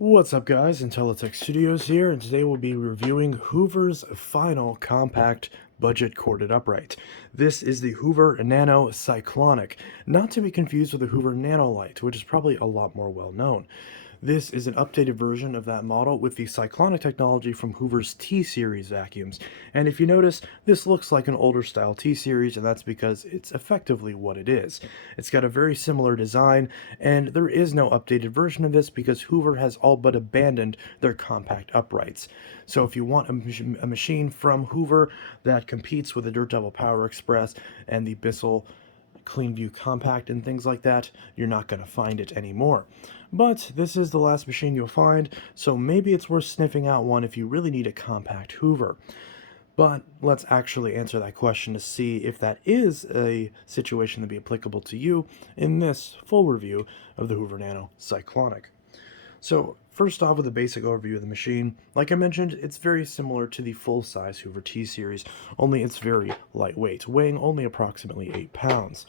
What's up guys, Intellitech Studios here, and today we'll be reviewing Hoover's final compact budget corded upright. This is the Hoover Nano Cyclonic, not to be confused with the Hoover Nano Lite, which is probably a lot more well known. This is an updated version of that model with the cyclonic technology from Hoover's T-Series vacuums. And if you notice, this looks like an older style T-Series, and that's because it's effectively what it is. It's got a very similar design, and there is no updated version of this because Hoover has all but abandoned their compact uprights. So if you want a machine from Hoover that competes with the Dirt Devil Power Express and the Bissell CleanView Compact and things like that, you're not going to find it anymore. But this is the last machine you'll find, so maybe it's worth sniffing out one if you really need a compact Hoover. But let's actually answer that question to see if that is a situation to be applicable to you in this full review of the Hoover Nano Cyclonic. So first off, with a basic overview of the machine, like I mentioned, it's very similar to the full-size Hoover T-Series, only it's very lightweight, weighing only approximately 8 pounds.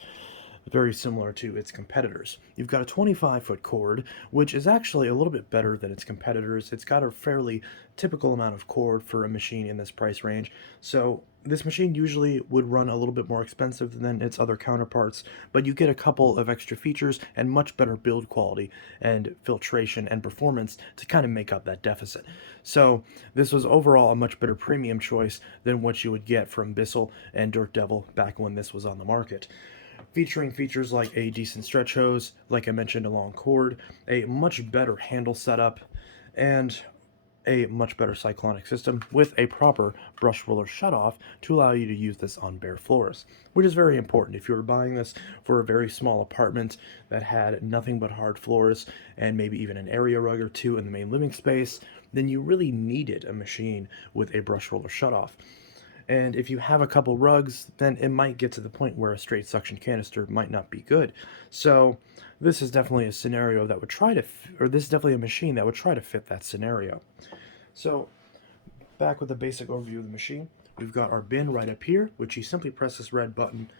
Very similar to its competitors. You've got a 25-foot cord, which is actually a little bit better than its competitors. It's got a fairly typical amount of cord for a machine in this price range, so this machine usually would run a little bit more expensive than its other counterparts, but you get a couple of extra features and much better build quality and filtration and performance to kind of make up that deficit. So this was overall a much better premium choice than what you would get from Bissell and Dirt Devil back when this was on the market. Featuring features like a decent stretch hose, like I mentioned, a long cord, a much better handle setup, and a much better cyclonic system with a proper brush roller shutoff to allow you to use this on bare floors, which is very important. If you were buying this for a very small apartment that had nothing but hard floors and maybe even an area rug or two in the main living space, then you really needed a machine with a brush roller shutoff. And if you have a couple rugs, then it might get to the point where a straight suction canister might not be good. So this is definitely a scenario that would try to, or this is definitely a machine that would try to fit that scenario. So back with the basic overview of the machine, we've got our bin right up here, which you simply press this red button,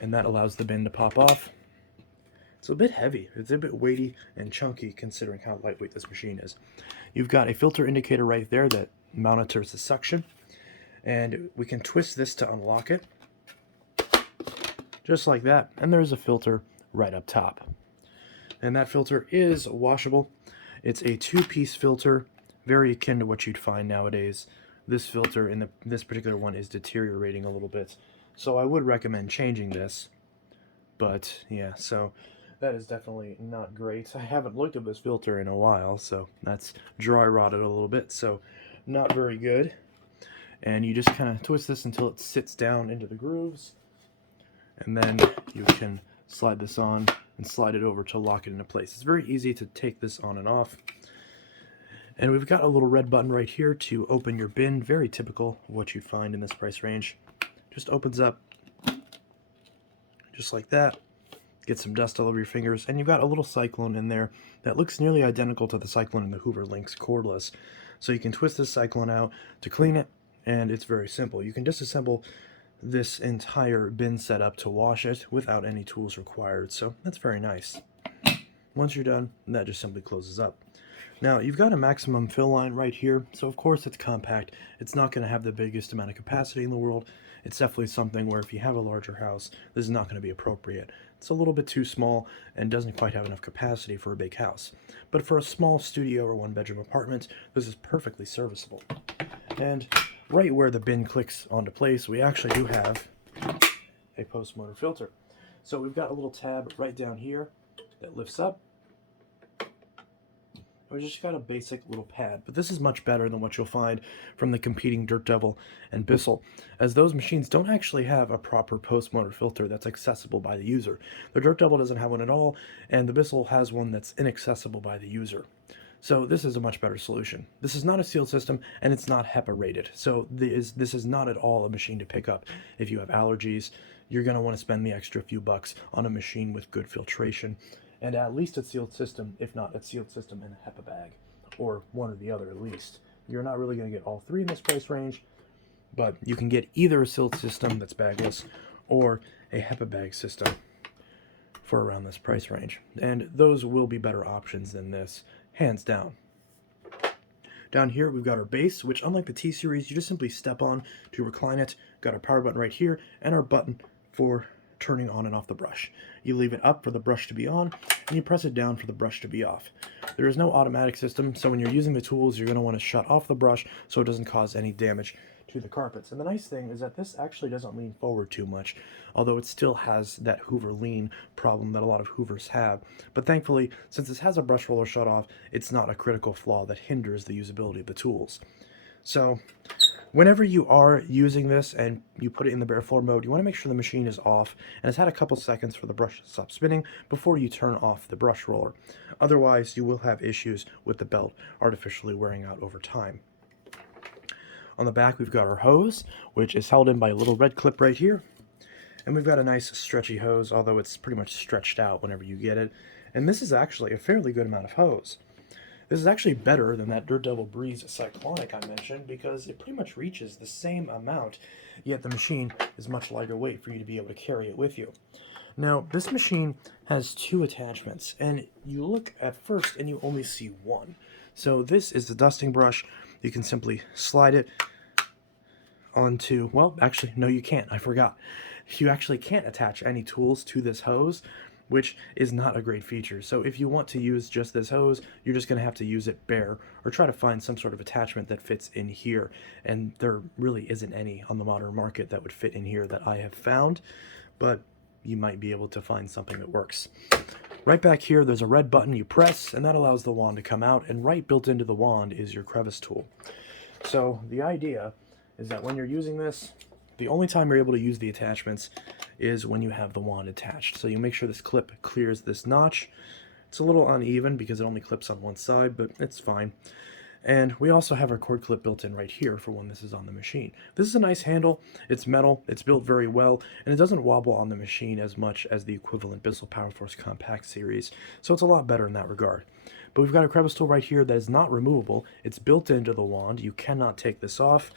and that allows the bin to pop off. It's a bit heavy. It's a bit weighty and chunky considering how lightweight this machine is. You've got a filter indicator right there that monitors the suction. And we can twist this to unlock it, just like that, and there's a filter right up top. And that filter is washable. It's a two-piece filter, very akin to what you'd find nowadays. This filter in this particular one is deteriorating a little bit, so I would recommend changing this. But yeah, so that is definitely not great. I haven't looked at this filter in a while, so that's dry rotted a little bit, so not very good. And you just kind of twist this until it sits down into the grooves, and then you can slide this on and slide it over to lock it into place. It's very easy to take this on and off. And we've got a little red button right here to open your bin, very typical of what you'd find in this price range. Just opens up just like that. Get some dust all over your fingers, and you've got a little cyclone in there that looks nearly identical to the cyclone in the Hoover Lynx cordless. So you can twist this cyclone out to clean it, and it's very simple. You can disassemble this entire bin setup to wash it without any tools required, so that's very nice. Once you're done, that just simply closes up. Now, you've got a maximum fill line right here, so of course it's compact. It's not going to have the biggest amount of capacity in the world. It's definitely something where if you have a larger house, this is not going to be appropriate. It's a little bit too small and doesn't quite have enough capacity for a big house. But for a small studio or one-bedroom apartment, this is perfectly serviceable. And right where the bin clicks onto place, we actually do have a post-motor filter. So we've got a little tab right down here that lifts up. We just got a basic little pad, but this is much better than what you'll find from the competing Dirt Devil and Bissell, as those machines don't actually have a proper post-motor filter that's accessible by the user. The Dirt Devil doesn't have one at all, and the Bissell has one that's inaccessible by the user. So this is a much better solution. This is not a sealed system, and it's not HEPA rated. So this is not at all a machine to pick up. If you have allergies, you're going to want to spend the extra few bucks on a machine with good filtration, and at least a sealed system, if not a sealed system in a HEPA bag, or one or the other at least. You're not really going to get all three in this price range, but you can get either a sealed system that's bagless or a HEPA bag system for around this price range. And those will be better options than this, hands down. Down here, we've got our base, which unlike the T-Series, you just simply step on to recline it. Got our power button right here, and our button for turning on and off the brush. You leave it up for the brush to be on, and you press it down for the brush to be off. There is no automatic system, so when you're using the tools, you're going to want to shut off the brush so it doesn't cause any damage to the carpets. And the nice thing is that this actually doesn't lean forward too much, although it still has that Hoover lean problem that a lot of Hoovers have. But thankfully, since this has a brush roller shut off, it's not a critical flaw that hinders the usability of the tools. So whenever you are using this and you put it in the bare floor mode, you want to make sure the machine is off and it's had a couple seconds for the brush to stop spinning before you turn off the brush roller. Otherwise, you will have issues with the belt artificially wearing out over time. On the back, we've got our hose, which is held in by a little red clip right here. And we've got a nice stretchy hose, although it's pretty much stretched out whenever you get it. And this is actually a fairly good amount of hose. This is actually better than that Dirt Devil Breeze Cyclonic I mentioned because it pretty much reaches the same amount, yet the machine is much lighter weight for you to be able to carry it with you. Now, this machine has two attachments, and you look at first and you only see one. So this is the dusting brush. You can simply slide it onto, well, actually, no, you can't. I forgot. You actually can't attach any tools to this hose, which is not a great feature. So if you want to use just this hose, you're just going to have to use it bare or try to find some sort of attachment that fits in here. And there really isn't any on the modern market that would fit in here that I have found, but you might be able to find something that works. Right back here, there's a red button you press, and that allows the wand to come out, and right built into the wand is your crevice tool. So the idea is that when you're using this, the only time you're able to use the attachments is when you have the wand attached. So you make sure this clip clears this notch. It's a little uneven because it only clips on one side, but it's fine. And we also have our cord clip built in right here for when this is on the machine. This is a nice handle. It's metal. It's built very well, and it doesn't wobble on the machine as much as the equivalent Bissell Powerforce Compact series, so it's a lot better in that regard. But we've got a crevice tool right here that is not removable. It's built into the wand. You cannot take this off,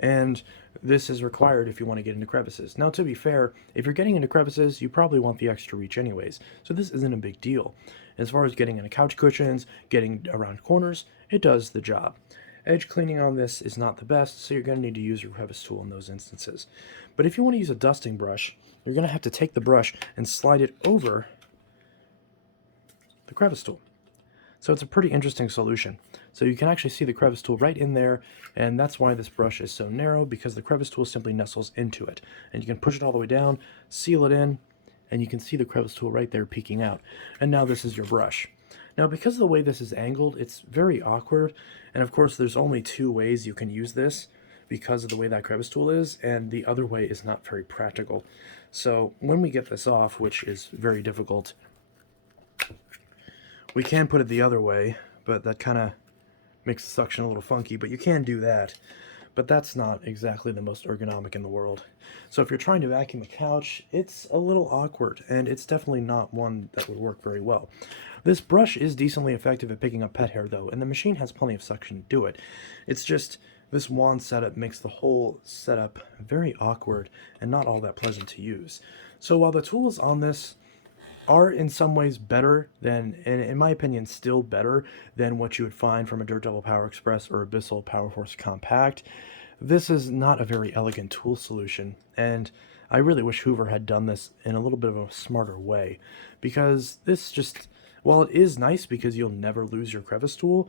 and this is required if you want to get into crevices. Now, to be fair, if you're getting into crevices, you probably want the extra reach anyways, so this isn't a big deal. As far as getting into couch cushions, getting around corners, it does the job. Edge cleaning on this is not the best, so you're going to need to use your crevice tool in those instances. But if you want to use a dusting brush, you're going to have to take the brush and slide it over the crevice tool. So it's a pretty interesting solution. So you can actually see the crevice tool right in there, and that's why this brush is so narrow, because the crevice tool simply nestles into it. And you can push it all the way down, seal it in, and you can see the crevice tool right there peeking out. And now this is your brush. Now, because of the way this is angled, it's very awkward, and of course there's only two ways you can use this because of the way that crevice tool is, and the other way is not very practical. So when we get this off, which is very difficult, we can put it the other way, but that kind of makes the suction a little funky, but you can do that. But that's not exactly the most ergonomic in the world. So if you're trying to vacuum a couch, it's a little awkward, and it's definitely not one that would work very well. This brush is decently effective at picking up pet hair, though, and the machine has plenty of suction to do it. It's just this wand setup makes the whole setup very awkward and not all that pleasant to use. So while the tools on this are in some ways better than, and in my opinion still better than what you would find from a Dirt Devil Power Express or a Bissell Powerforce Compact, this is not a very elegant tool solution, and I really wish Hoover had done this in a little bit of a smarter way, because this just, while it is nice because you'll never lose your crevice tool,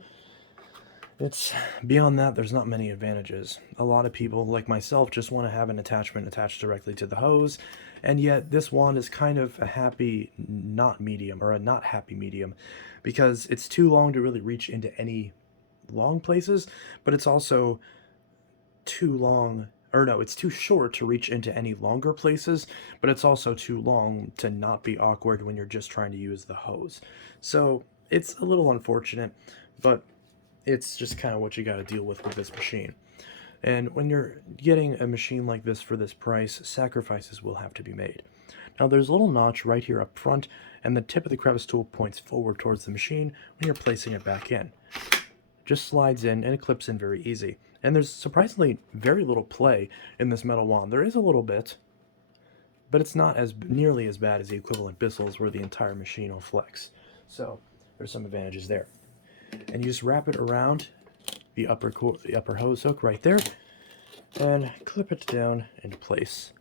it's beyond that, there's not many advantages. A lot of people, like myself, just want to have an attachment attached directly to the hose, and yet this wand is kind of a happy not medium, or a not happy medium, because it's too long to really reach into any long places, but it's also too long, or no, it's too short to reach into any longer places, but it's also too long to not be awkward when you're just trying to use the hose. So it's a little unfortunate, but it's just kind of what you got to deal with this machine. And when you're getting a machine like this for this price, sacrifices will have to be made. Now there's a little notch right here up front, and the tip of the crevice tool points forward towards the machine when you're placing it back in. Just slides in and it clips in very easy. And there's surprisingly very little play in this metal wand. There is a little bit, but it's not as nearly as bad as the equivalent Bissells where the entire machine will flex. So there's some advantages there. And you just wrap it around the upper hose hook right there, and clip it down into place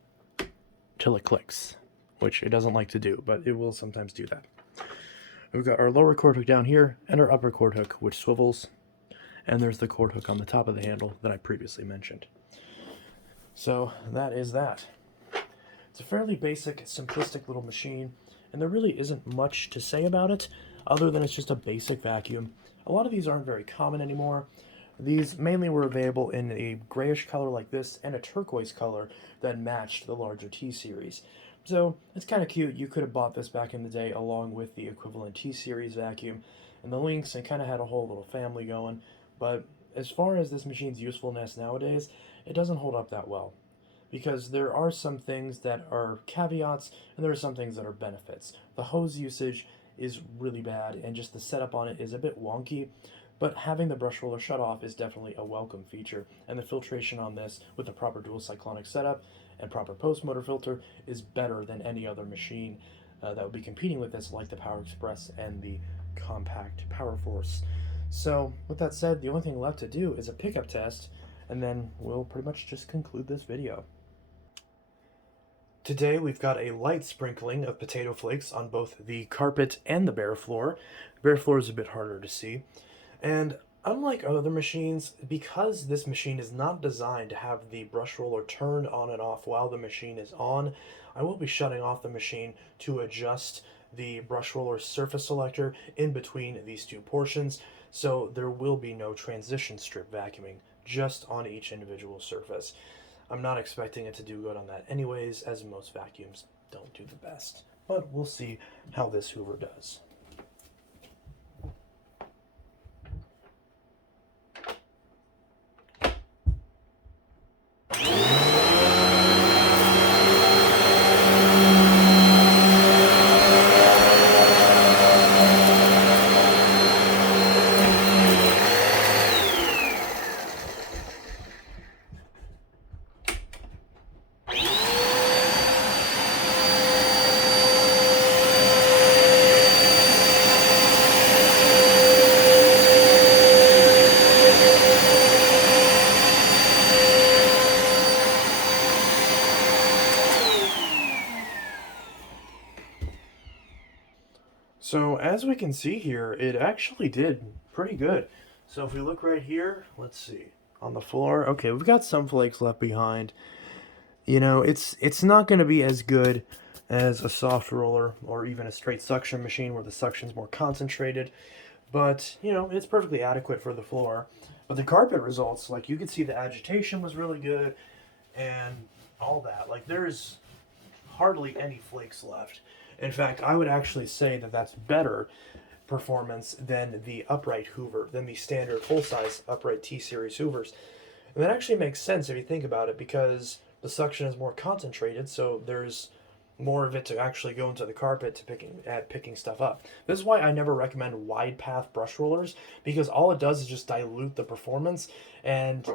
till it clicks, which it doesn't like to do, but it will sometimes do that. We've got our lower cord hook down here and our upper cord hook, which swivels, and there's the cord hook on the top of the handle that I previously mentioned. So that is that. It's a fairly basic, simplistic little machine, and there really isn't much to say about it other than it's just a basic vacuum. A lot of these aren't very common anymore. These mainly were available in a grayish color like this and a turquoise color that matched the larger T-Series. So it's kind of cute. You could have bought this back in the day along with the equivalent T-Series vacuum and the Lynx, and kind of had a whole little family going. But as far as this machine's usefulness nowadays, it doesn't hold up that well, because there are some things that are caveats and there are some things that are benefits. The hose usage is really bad, and just the setup on it is a bit wonky, but having the brush roller shut off is definitely a welcome feature, and the filtration on this with the proper dual cyclonic setup and proper post motor filter is better than any other machine that would be competing with this, like the Power Express and the compact Power Force. So with that said, the only thing left to do is a pickup test, and then we'll pretty much just conclude this video. Today we've got a light sprinkling of potato flakes on both the carpet and the bare floor. The bare floor is a bit harder to see. And unlike other machines, because this machine is not designed to have the brush roller turned on and off while the machine is on, I will be shutting off the machine to adjust the brush roller surface selector in between these two portions, so there will be no transition strip vacuuming, just on each individual surface. I'm not expecting it to do good on that anyways, as most vacuums don't do the best. But we'll see how this Hoover does. So as we can see here, it actually did pretty good. So if we look right here, let's see, on the floor, okay, we've got some flakes left behind. You know, it's not going to be as good as a soft roller or even a straight suction machine where the suction's more concentrated, but you know, it's perfectly adequate for the floor. But the carpet results, like you could see the agitation was really good and all that. Like there's hardly any flakes left. In fact, I would actually say that that's better performance than the upright Hoover, than the standard full-size upright T-Series Hoovers. And that actually makes sense if you think about it, because the suction is more concentrated, so there's more of it to actually go into the carpet to picking stuff up. This is why I never recommend wide path brush rollers, because all it does is just dilute the performance, and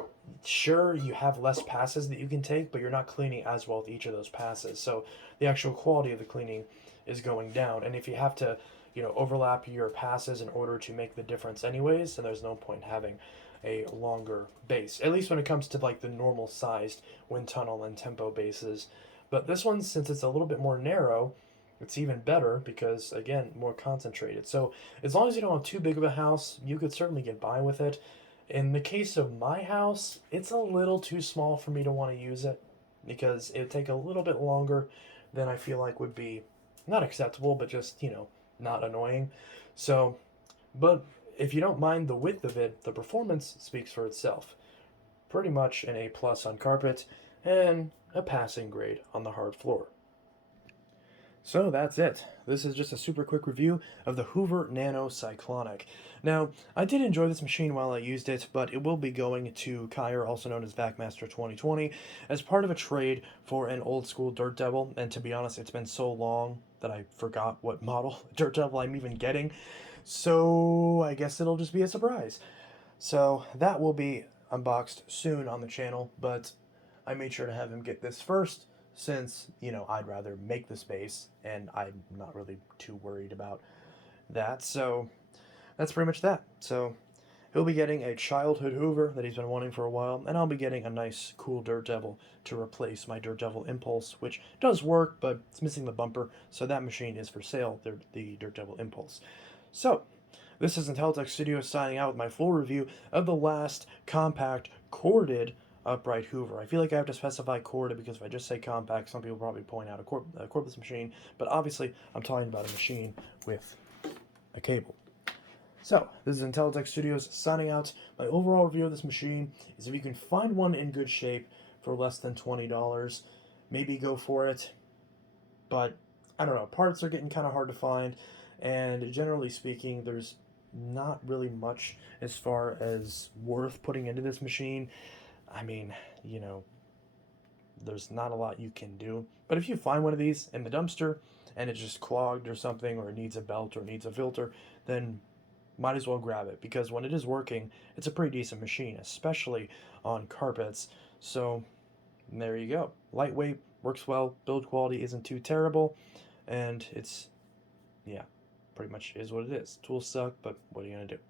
sure, you have less passes that you can take, but you're not cleaning as well with each of those passes. So the actual quality of the cleaning is going down, and if you have to, you know, overlap your passes in order to make the difference anyways, then there's no point in having a longer base, at least when it comes to like the normal sized wind tunnel and tempo bases. But this one, since it's a little bit more narrow, it's even better because, again, more concentrated. So as long as you don't have too big of a house, you could certainly get by with it. In the case of my house, it's a little too small for me to want to use it, because it would take a little bit longer than I feel like would be not acceptable, but just, you know, not annoying. So, but if you don't mind the width of it, the performance speaks for itself. Pretty much an A+ on carpet and a passing grade on the hard floor. So that's it. This is just a super quick review of the Hoover Nano Cyclonic. Now, I did enjoy this machine while I used it, but it will be going to Kyer, also known as VacMaster 2020, as part of a trade for an old school Dirt Devil, and to be honest, it's been so long that I forgot what model Dirt Devil I'm even getting, so I guess it'll just be a surprise. So that will be unboxed soon on the channel, but I made sure to have him get this first, since, you know, I'd rather make the space, and I'm not really too worried about that. So that's pretty much that. So He'll be getting a childhood Hoover that he's been wanting for a while, and I'll be getting a nice, cool Dirt Devil to replace my Dirt Devil Impulse, which does work, but it's missing the bumper, so that machine is for sale, the Dirt Devil Impulse. So, this is Intellitech Studios signing out with my full review of the last compact corded upright Hoover. I feel like I have to specify corded because if I just say compact, some people probably point out a cordless machine, but obviously I'm talking about a machine with a cable. So, this is Intellitech Studios signing out. My overall review of this machine is if you can find one in good shape for less than $20, maybe go for it. But, I don't know, parts are getting kind of hard to find, and generally speaking, there's not really much as far as worth putting into this machine. I mean, you know, there's not a lot you can do. But if you find one of these in the dumpster and it's just clogged or something, or it needs a belt or needs a filter, then might as well grab it, because when it is working, it's a pretty decent machine, especially on carpets. So there you go. Lightweight, works well, build quality isn't too terrible, and it's, yeah, pretty much is what it is. Tools suck, but what are you going to do?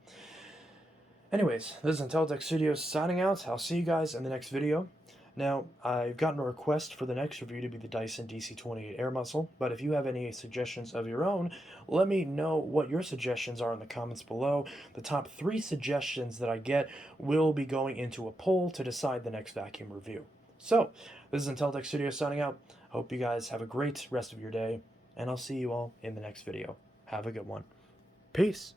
Anyways, this is Intellitech Studios signing out. I'll see you guys in the next video. Now, I've gotten a request for the next review to be the Dyson DC-28 Air Muscle, but if you have any suggestions of your own, let me know what your suggestions are in the comments below. The top 3 suggestions that I get will be going into a poll to decide the next vacuum review. So, this is Intellitech Studios signing out. Hope you guys have a great rest of your day, and I'll see you all in the next video. Have a good one. Peace.